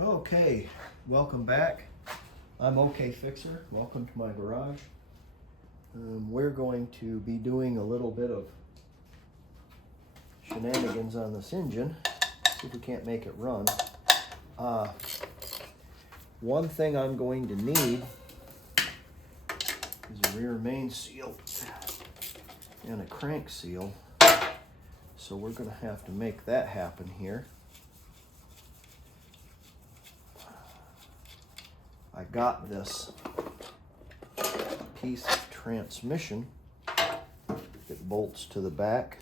Okay, welcome back. I'm OK Fixer. Welcome to my garage. We're going to be doing a little bit of shenanigans on this engine. See if we can't make it run. One thing I'm going to need is a rear main seal and a crank seal. So we're going to have to make that happen here. I got this piece of transmission that bolts to the back,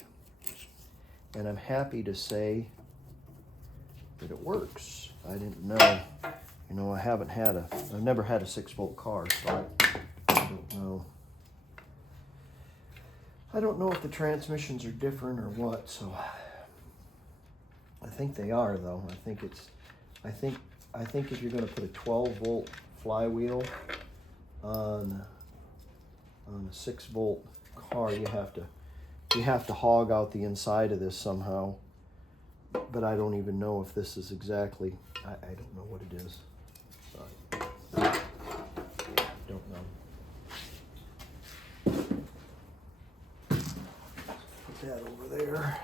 and I'm happy to say that it works. I didn't know, I've never had a 6-volt car, so I don't know. I don't know if the transmissions are different or what, so I think they are though. I think if you're going to put a 12-volt flywheel on a 6-volt car, you have to hog out the inside of this somehow. But I don't even know if this is exactly. I don't know what it is. Sorry. Don't know. Put that over there.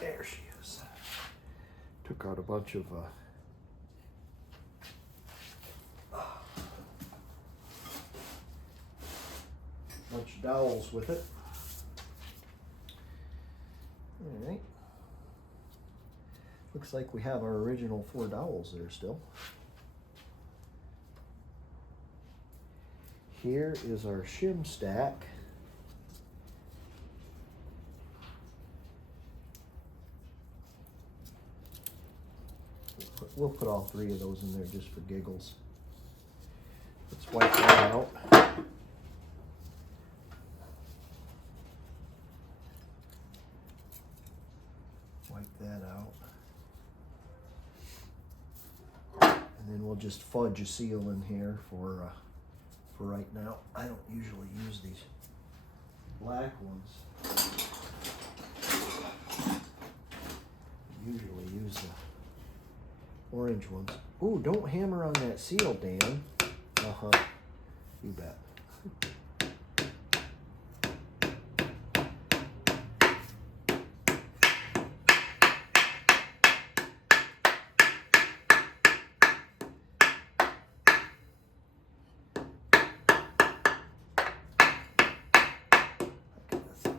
There she is. Took out a bunch of dowels with it. All right. Looks like we have our original 4 dowels there still. Here is our shim stack. We'll put all 3 of those in there just for giggles. Let's wipe that out. Wipe that out. And then we'll just fudge a seal in here for right now. I don't usually use these black ones. I usually use the orange ones. Ooh, don't hammer on that seal, Dan. You bet.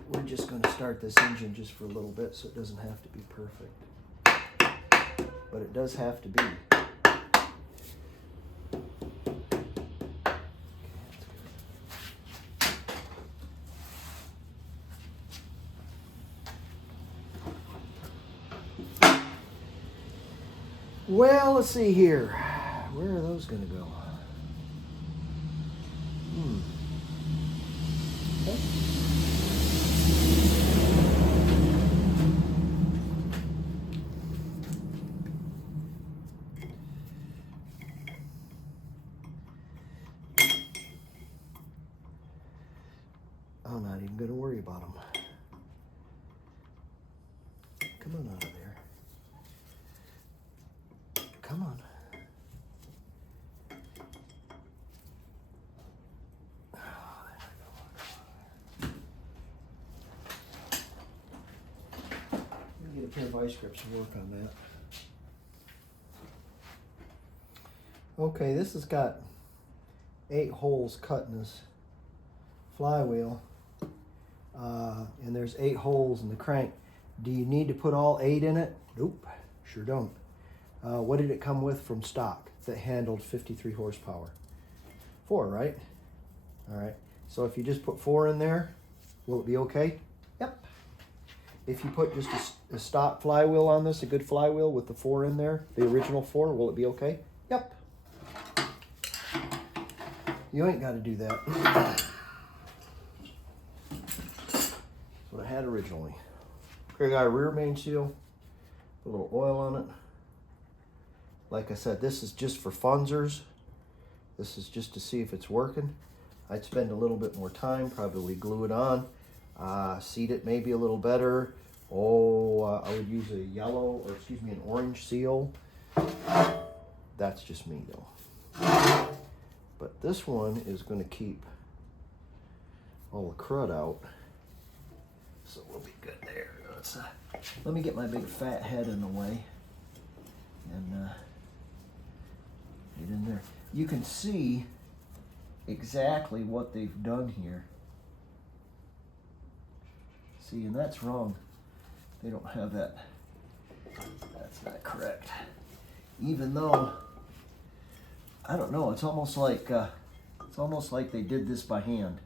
We're just going to start this engine just for a little bit, so it doesn't have to be perfect. But it does have to be. Well, let's see here. Where are those going to go? Okay. I'm not even going to worry about them. Come on out of there. Come on. Get a pair of vice grips to work on that. Okay, this has got 8 holes cut in this flywheel, and there's 8 holes in the crank. Do you need to put all 8 in it? Nope, sure don't. What did it come with from stock that handled 53 horsepower? 4, right? All right, so if you just put 4 in there, will it be okay? Yep. If you put just a stock flywheel on this, a good flywheel with the 4 in there, the original 4, will it be okay? Yep. You ain't got to do that. That's what I had originally. Okay, got a rear main seal, a little oil on it. Like I said, this is just for funzers. This is just to see if it's working. I'd spend a little bit more time, probably glue it on, seat it maybe a little better. I would use a yellow, or excuse me, an orange seal. That's just me though. But this one is going to keep all the crud out. So we'll be good there. Let me get my big fat head in the way and get in there. You can see exactly what they've done here. See, and that's wrong. They don't have that. That's not correct. Even though, I don't know, it's almost like they did this by hand,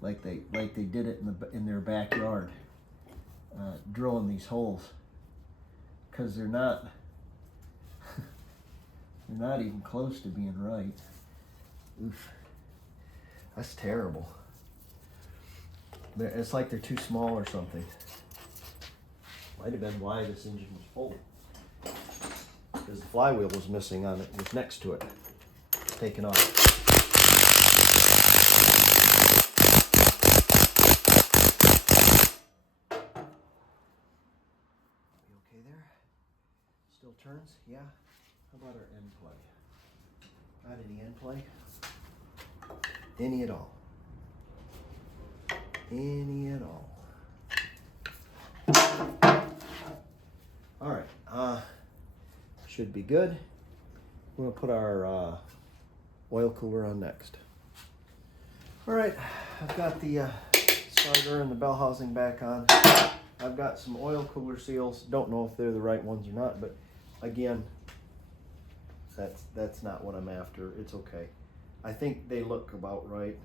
like they did it in their backyard, drilling these holes, because they're not even close to being right. Oof, that's terrible. It's like they're too small or something. Might have been why this engine was full, because the flywheel was missing on it, was next to it, taken off. You okay there? Still turns? Yeah. How about our end play? Not any end play? Any at all? Any at all? All right, should be good. We're gonna put our oil cooler on next. All right, I've got the starter and the bell housing back on. I've got some oil cooler seals. Don't know if they're the right ones or not, but again, that's not what I'm after. It's okay. I think they look about right.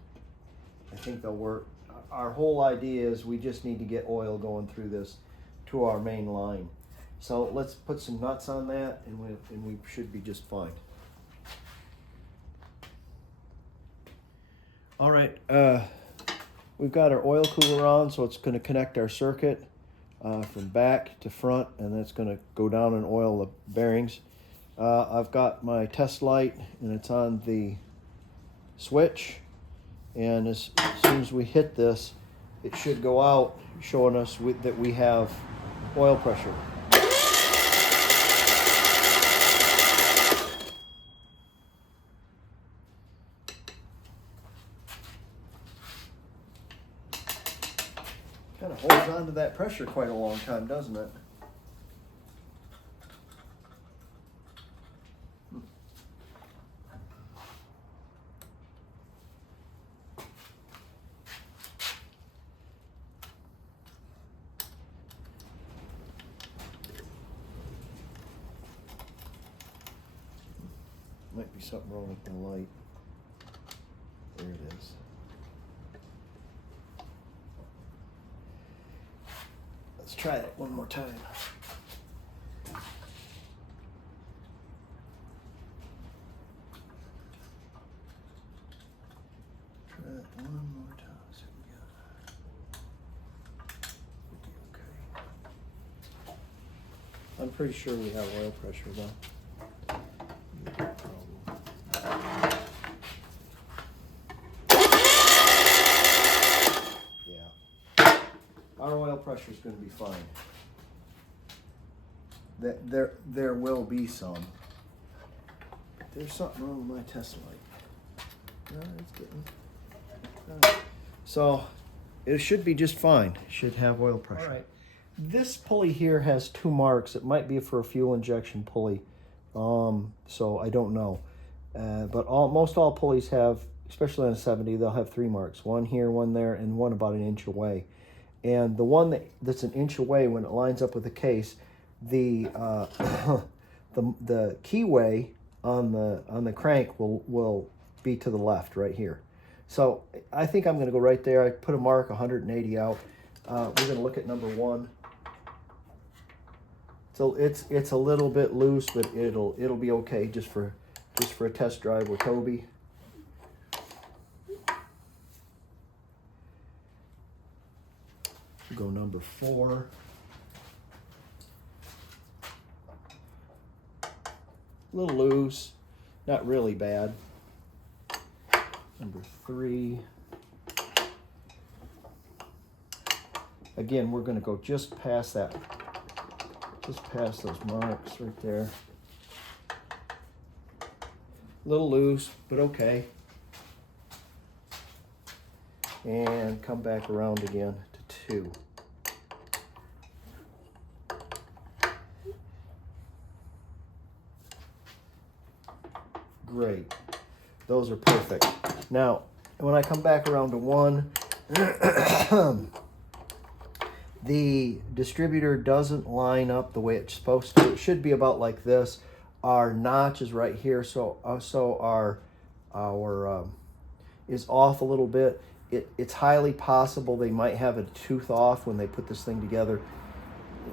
I think they'll work. Our whole idea is we just need to get oil going through this to our main line. So let's put some nuts on that, and we should be just fine. All right, we've got our oil cooler on, so it's going to connect our circuit from back to front, and that's going to go down and oil the bearings. I've got my test light, and it's on the switch, and as soon as we hit this, it should go out showing us that we have oil pressure. Kind of holds on to that pressure quite a long time, doesn't it? Might be something wrong with the light. There it is. Let's try it one more time. Try it one more time. See what we got. Okay. I'm pretty sure we have oil pressure though. Our oil pressure is going to be fine. There will be some. There's something wrong with my test light. No, it's getting. So it should be just fine. It should have oil pressure. All right. This pulley here has 2 marks. It might be for a fuel injection pulley. So I don't know. But most all pulleys have, especially on a 70, they'll have 3 marks. One here, one there, and one about 1 inch away. And the one that's 1 inch away, when it lines up with the case, the the keyway on the crank will be to the left right here. So I think I'm going to go right there. I put a mark 180 out. We're going to look at number 1. So it's a little bit loose, but it'll be okay just for a test drive with Toby. We'll go number 4. A little loose, not really bad. Number 3. Again, we're going to go just past that. Just past those marks right there. A little loose, but okay. And come back around again to 2. Great. Those are perfect. Now, when I come back around to 1, the distributor doesn't line up the way it's supposed to. It should be about like this. Our notch is right here, so our is off a little bit. It's highly possible they might have a tooth off when they put this thing together.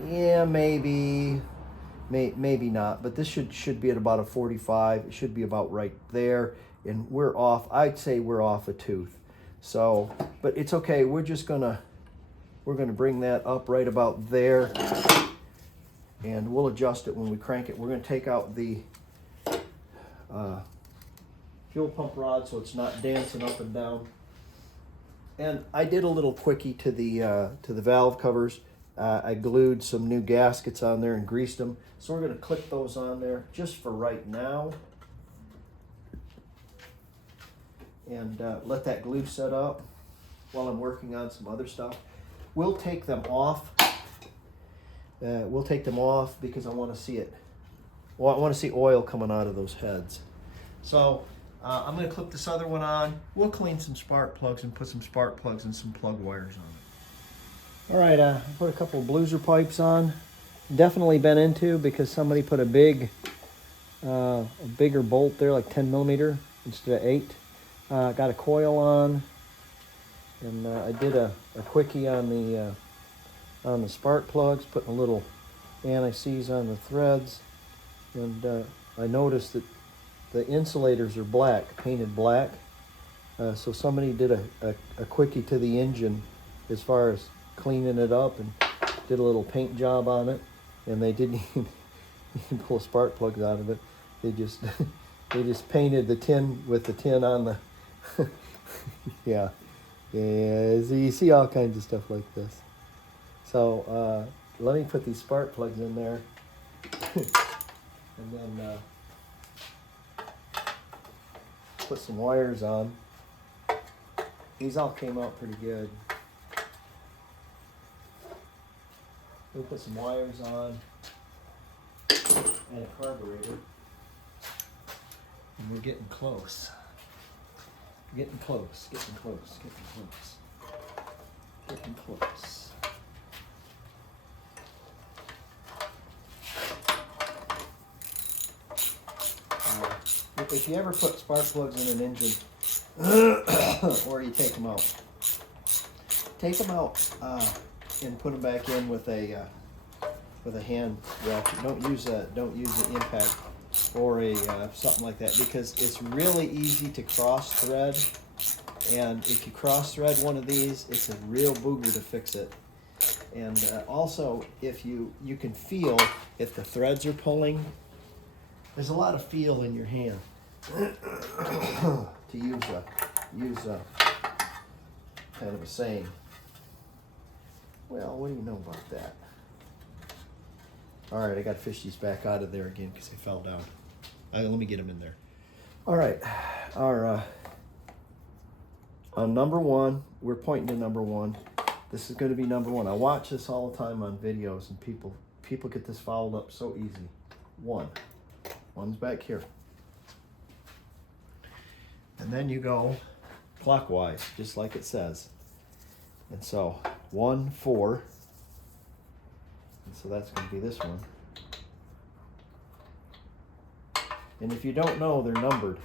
Yeah, maybe not. But this should be at about a 45. It should be about right there, and we're off. I'd say we're off a tooth. So, but it's okay. We're gonna bring that up right about there, and we'll adjust it when we crank it. We're gonna take out the fuel pump rod so it's not dancing up and down. And I did a little quickie to the valve covers. I glued some new gaskets on there and greased them. So we're gonna clip those on there just for right now, and let that glue set up while I'm working on some other stuff. We'll take them off. Because I want to see it. Well, I want to see oil coming out of those heads. So I'm going to clip this other one on. We'll clean some spark plugs and put some spark plugs and some plug wires on it. All right, I put a couple of blueser pipes on. Definitely been into because somebody put a bigger bolt there, like 10 millimeter instead of 8. Got a coil on. And I did a quickie on the spark plugs, putting a little anti-seize on the threads, and I noticed that the insulators are black, painted black. So somebody did a quickie to the engine as far as cleaning it up, and did a little paint job on it, and they didn't even pull spark plugs out of it. They just painted the tin with the tin on the yeah. Yeah, so you see all kinds of stuff like this. So let me put these spark plugs in there, and then put some wires on. These all came out pretty good. We'll put some wires on and a carburetor, and we're getting close. Getting close. If you ever put spark plugs in an engine, or you take them out, and put them back in with a hand ratchet. Don't use the impact or a something like that, because it's really easy to cross thread, and if you cross thread one of these, it's a real booger to fix it. And also, if you can feel if the threads are pulling. There's a lot of feel in your hand to use kind of a saying. Well, what do you know about that? All right, I got to fish these back out of there again because they fell down. Let me get them in there. All right, on number 1, we're pointing to number 1. This is going to be number 1. I watch this all the time on videos, and people get this fouled up so easy. 1's back here. And then you go clockwise, just like it says. And so 1, 4. And so that's going to be this one. And if you don't know, they're numbered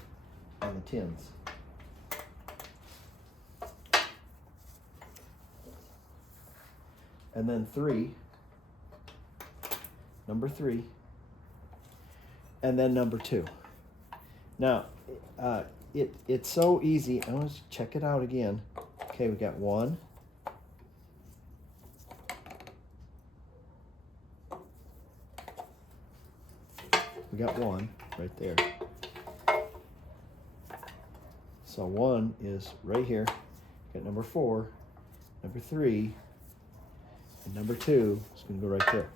on the tins. and then 3, number 3, and then number 2. Now, it's so easy. Let's check it out again. Okay, we got 1. We got 1 right there. So 1 is right here. Got number 4, number 3, and number 2 is going to go right there.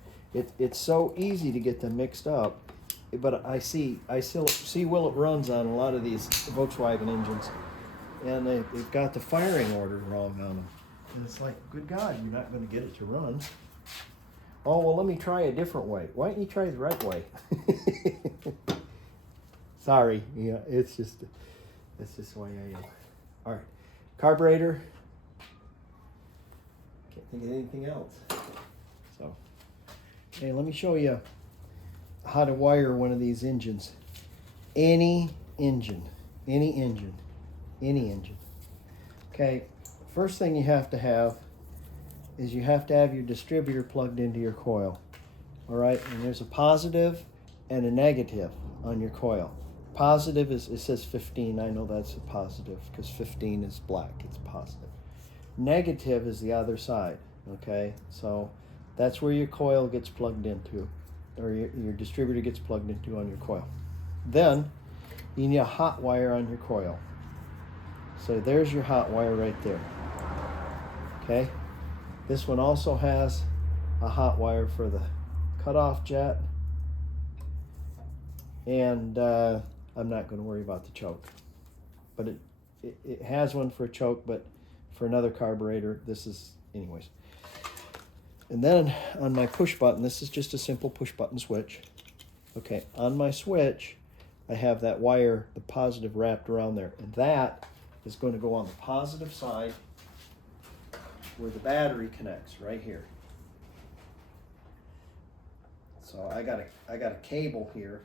It's so easy to get them mixed up, but I still see Will it runs on a lot of these Volkswagen engines, and they've got the firing order wrong on them. And it's like, good God, you're not going to get it to run. Oh, well, let me try a different way. Why don't you try the right way? Sorry, yeah, it's just the way I am. All right, carburetor. Can't think of anything else. So, hey, let me show you how to wire one of these engines. Any engine. Okay, first thing you have to have is you have to have your distributor plugged into your coil. All right, and there's a positive and a negative on your coil. Positive is, it says 15. I know that's a positive because 15 is black. It's positive. Negative is the other side. Okay, so that's where your coil gets plugged into, or your distributor gets plugged into on your coil. Then you need a hot wire on your coil. So there's your hot wire right there. Okay, this one also has a hot wire for the cutoff jet, and I'm not going to worry about the choke, but it has one for a choke, but for another carburetor, this is anyways. And then on my push button, this is just a simple push button switch. Okay, on my switch, I have that wire, the positive, wrapped around there, and that is going to go on the positive side where the battery connects, right here. So I got a cable here.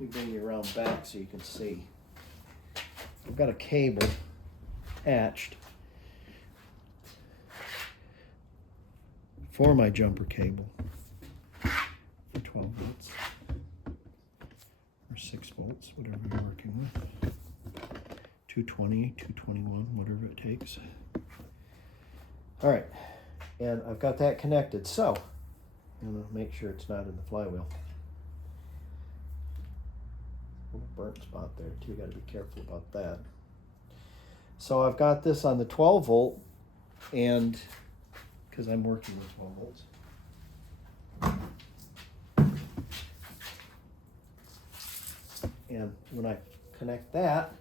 Let me bring you around back so you can see. I've got a cable attached for my jumper cable for 12 volts or 6 volts, whatever you're working with. 220, 221, whatever it takes. All right, and I've got that connected. So I'm going to make sure it's not in the flywheel. A little burnt spot there too, got to be careful about that. So I've got this on the 12 volt, and because I'm working with 12 volts. And when I connect that,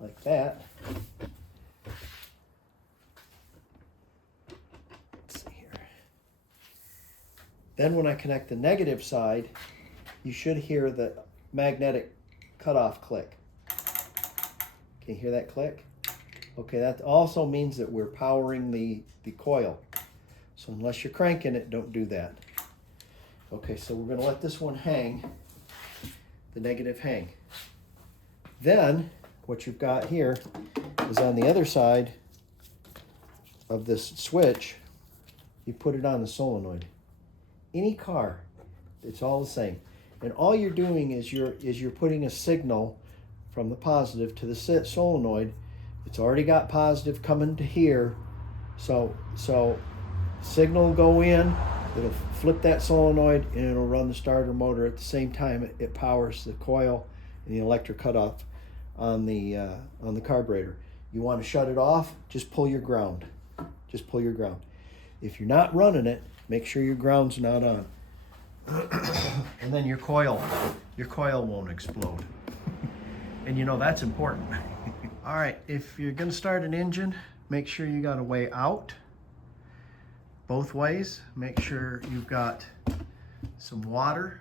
like that, let's see here. Then when I connect the negative side, you should hear the magnetic cutoff click. Can you hear that click? Okay, that also means that we're powering the coil. So unless you're cranking it, don't do that. Okay, so we're gonna let this one hang, the negative hang. Then, what you've got here is on the other side of this switch, you put it on the solenoid. Any car, it's all the same. And all you're doing is you're putting a signal from the positive to the solenoid. It's already got positive coming to here, so signal will go in, it'll flip that solenoid, and it'll run the starter motor at the same time. It powers the coil and the electric cutoff on the carburetor. You want to shut it off, just pull your ground. Just pull your ground. If you're not running it, make sure your ground's not on. And then your coil won't explode. And you know that's important. All right, if you're gonna start an engine, make sure you got a way out, both ways. Make sure you've got some water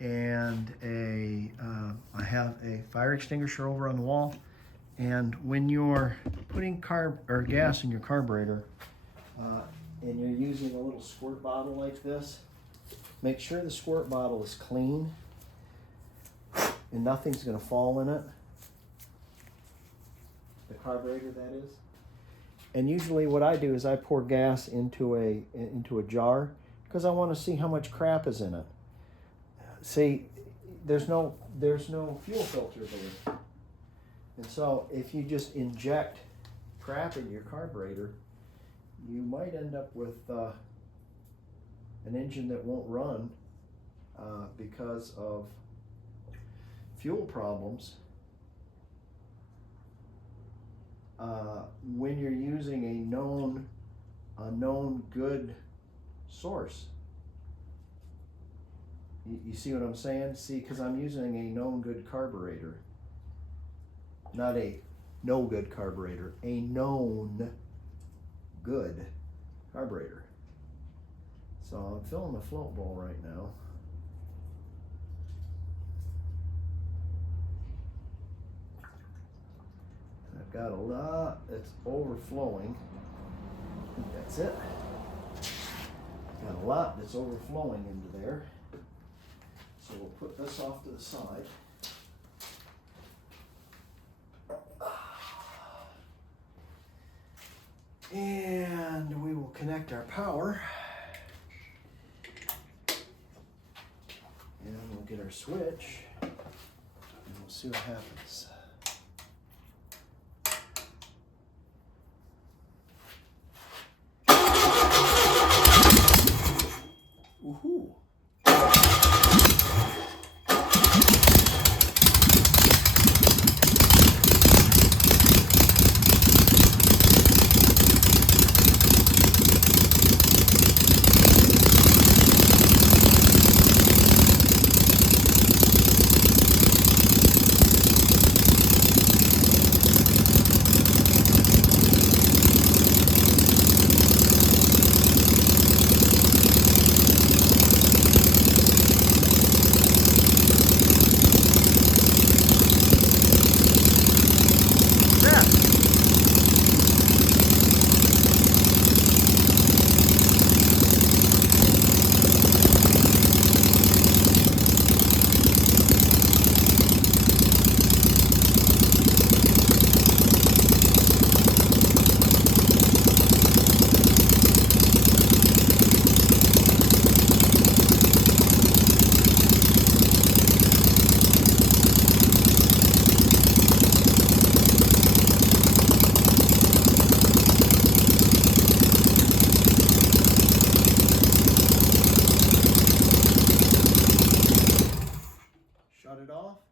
and I have a fire extinguisher over on the wall. And when you're putting gas in your carburetor, and you're using a little squirt bottle like this, make sure the squirt bottle is clean and nothing's going to fall in it. The carburetor, that is. And usually what I do is I pour gas into a jar because I want to see how much crap is in it. See, there's no fuel filter there. And so if you just inject crap in your carburetor, you might end up with an engine that won't run because of fuel problems when you're using a known good source. You see what I'm saying? See, because I'm using a known good carburetor, not a no good carburetor, a known good carburetor. So I'm filling the float bowl right now. I've got a lot that's overflowing. I think that's it. Got a lot that's overflowing into there. So we'll put this off to the side. And we will connect our power. And we'll get our switch. And we'll see what happens. Woohoo!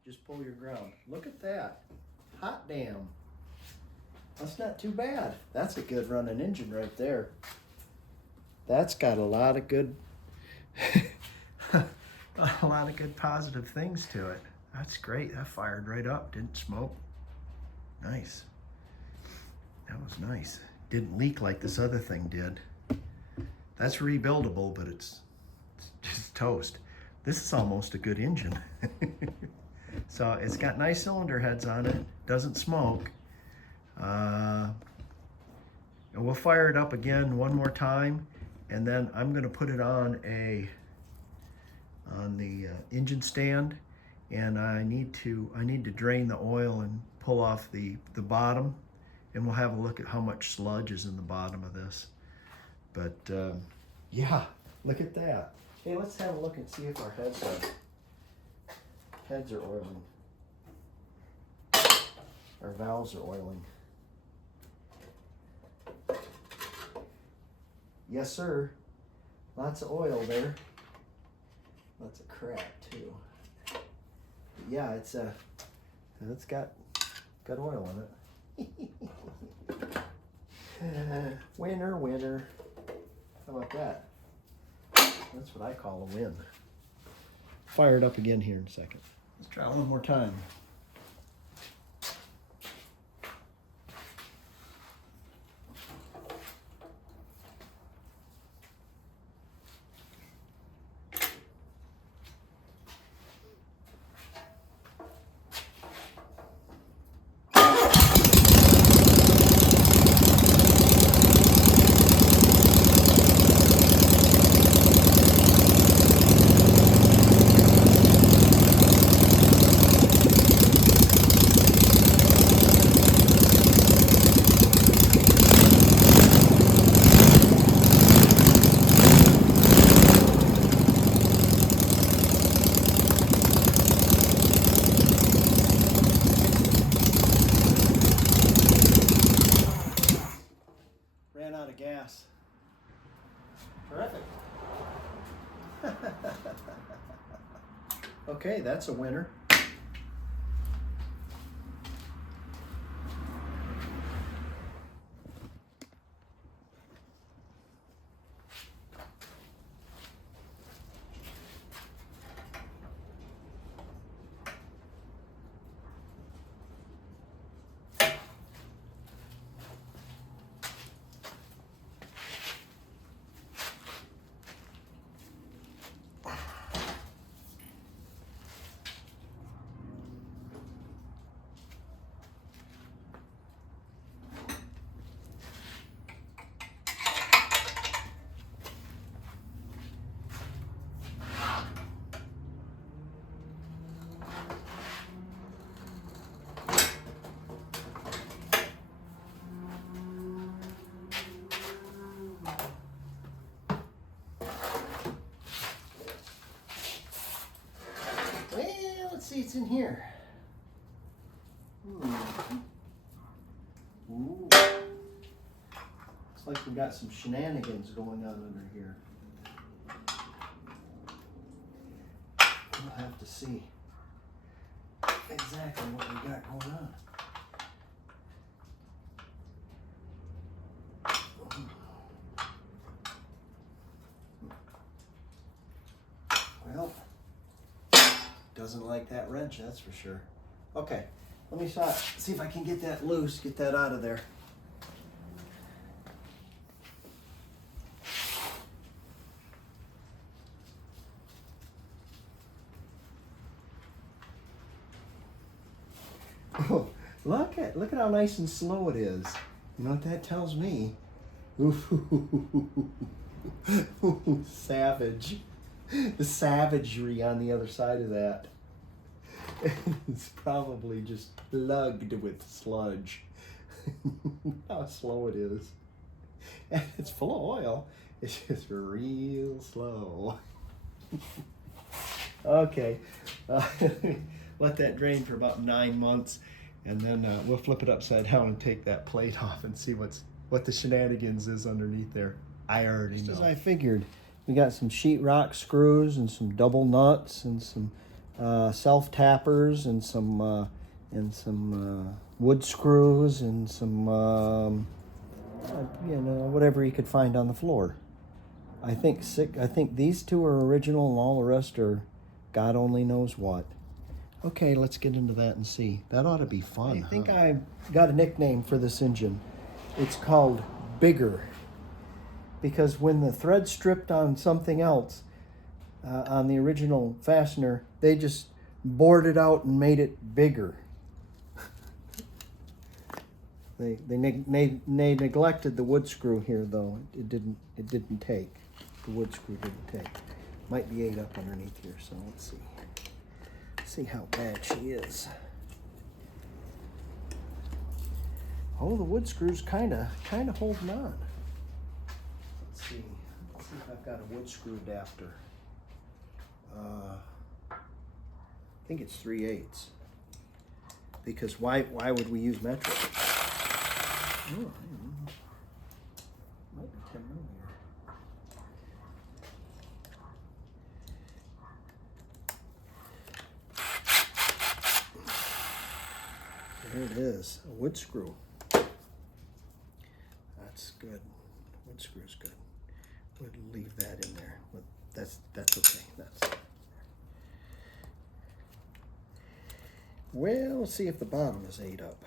Just pull your ground. Look at that. Hot damn. That's not too bad. That's a good running engine right there. That's got a lot of good a lot of good positive things to it. That's great. That fired right up. Didn't smoke. Nice. That was nice. Didn't leak like this other thing did. That's rebuildable, but it's just toast. This is almost a good engine. So it's got nice cylinder heads on it, doesn't smoke. And we'll fire it up again one more time, and then I'm gonna put it on the engine stand, and I need to drain the oil and pull off the bottom, and we'll have a look at how much sludge is in the bottom of this. But yeah, look at that. Hey, let's have a look and see if our heads are oiling. Our valves are oiling. Yes, sir. Lots of oil there. Lots of crap too. But yeah, it's got oil in it. Winner, winner. How about that? That's what I call a win. Fire it up again here in a second. Let's try one more time. out of gas. Terrific. Okay, that's a winner. Well, let's see, it's in here. Ooh. Looks like we got some shenanigans going on under here. We'll have to see exactly what we got going on. Well, doesn't like that wrench, that's for sure. Okay, let me see if I can get that loose, get that out of there. Oh, look at how nice and slow it is. You know what that tells me? Ooh, savage. The savagery on the other side of that. It's probably just plugged with sludge. How slow it is. And it's full of oil. It's just real slow. Okay. Let that drain for about 9 months, and then we'll flip it upside down and take that plate off and see what the shenanigans is underneath there. I already know. Just as I figured. We got some sheetrock screws and some double nuts and some self tappers and some wood screws and some whatever you could find on the floor. I think these two are original and all the rest are God only knows what. Okay, let's get into that and see. That ought to be fun. I think I got a nickname for this engine. It's called Bigger. Because when the thread stripped on something else, on the original fastener, they just bored it out and made it bigger. They neglected the wood screw here, though. It didn't take. The wood screw didn't take. Might be ate up underneath here, so let's see. See how bad she is. Oh, the wood screw's kind of holding on. Let's see if I've got a wood screw adapter. I think it's 3/8. Because why would we use metric? Oh, I don't know. Might be 10mm. There it is, a wood screw. That's good. Wood screw's good. We'll leave that in there. But that's okay. Well, let's see if the bottom is ate up.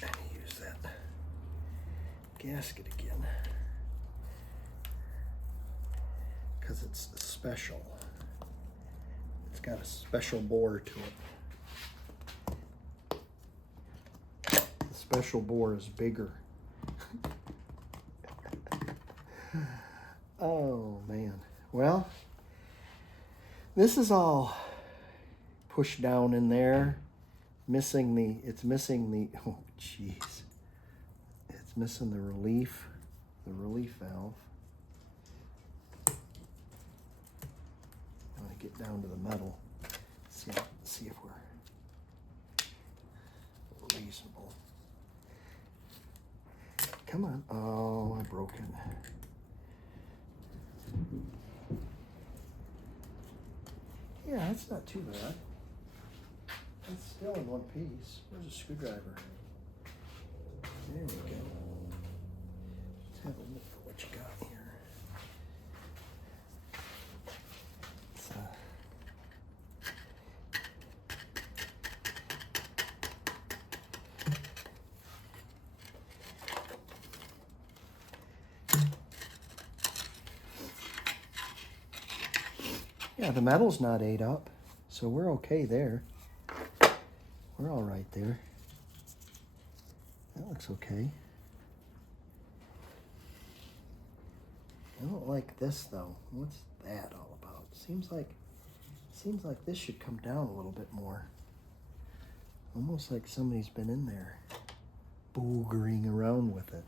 Let me use that gasket again. Because it's special. It's got a special bore to it. The special bore is bigger. Oh man. Well, this is all pushed down in there. It's missing the, oh jeez. It's missing the relief valve. I'm gonna get down to the metal. See if we're reasonable. Come on. Oh, I broke it. Yeah, that's not too bad. It's still in one piece. Where's a screwdriver? There we go. Let's have a look for what you got here. Yeah, the metal's not ate up, so we're okay there. We're all right there. That looks okay. I don't like this though. What's that all about? Seems like this should come down a little bit more. Almost like somebody's been in there boogering around with it.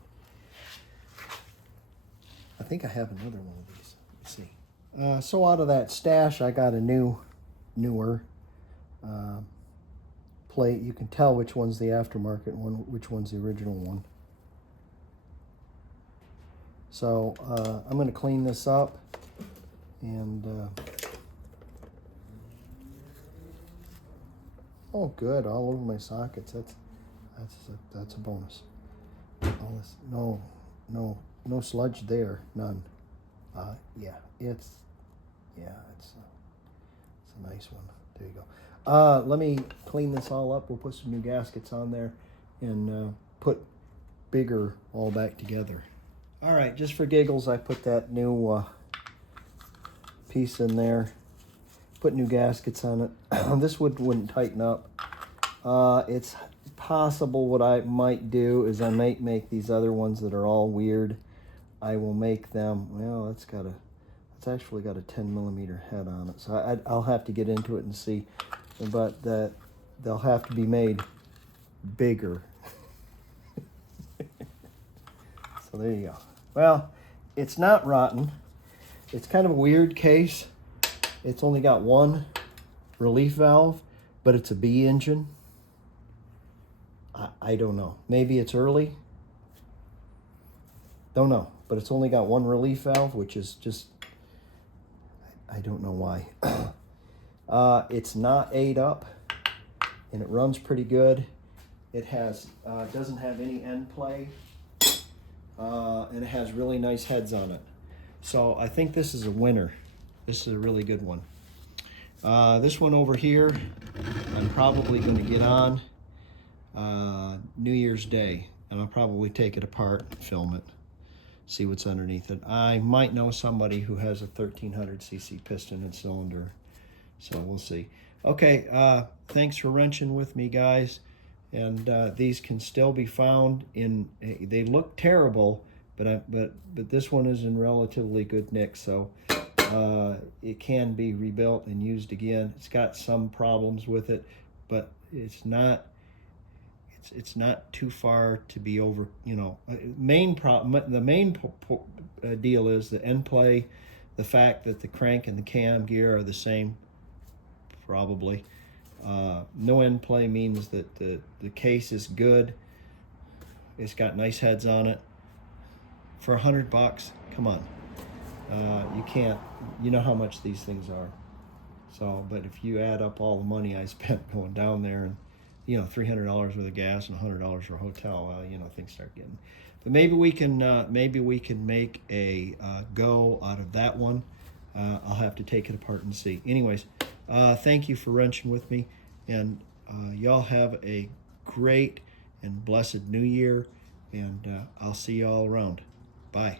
I think I have another one of these. Let's see. So out of that stash, I got a newer plate. You can tell which one's the aftermarket one, which one's the original one. So I'm going to clean this up, and oh, good, all over my sockets. That's a bonus. All this, no sludge there, none. Yeah, it's a nice one. There you go. Let me clean this all up. We'll put some new gaskets on there and put bigger all back together. All right, just for giggles, I put that new piece in there. Put new gaskets on it. This wouldn't tighten up. It's possible what I might do is I might make these other ones that are all weird. I will make them, well, it's actually got a 10mm head on it. So I'll have to get into it and see, but they'll have to be made bigger. So there you go. Well, it's not rotten. It's kind of a weird case. It's only got one relief valve, but it's a B engine. I don't know. Maybe it's early. Don't know. But it's only got one relief valve, which is just, I don't know why. It's not ate up, and it runs pretty good. It has doesn't have any end play, and it has really nice heads on it. So I think this is a winner. This is a really good one. This one over here, I'm probably going to get on New Year's Day, and I'll probably take it apart and film it. See what's underneath it. I might know somebody who has a 1300cc piston and cylinder, so we'll see. Okay, thanks for wrenching with me, guys. And these can still be found in. They look terrible, but this one is in relatively good nick, so it can be rebuilt and used again. It's got some problems with it, but it's not. It's not too far to be over, you know. The main deal is the end play, the fact that the crank and the cam gear are the same, probably. No end play means that the case is good. It's got nice heads on it. For $100, come on. You can't, you know how much these things are. So, but if you add up all the money I spent going down there, and you know, $300 worth of gas and $100 for a hotel, you know, things start getting. But maybe we can make a go out of that one. I'll have to take it apart and see. Anyways, thank you for wrenching with me, and y'all have a great and blessed New Year, and I'll see y'all around. Bye.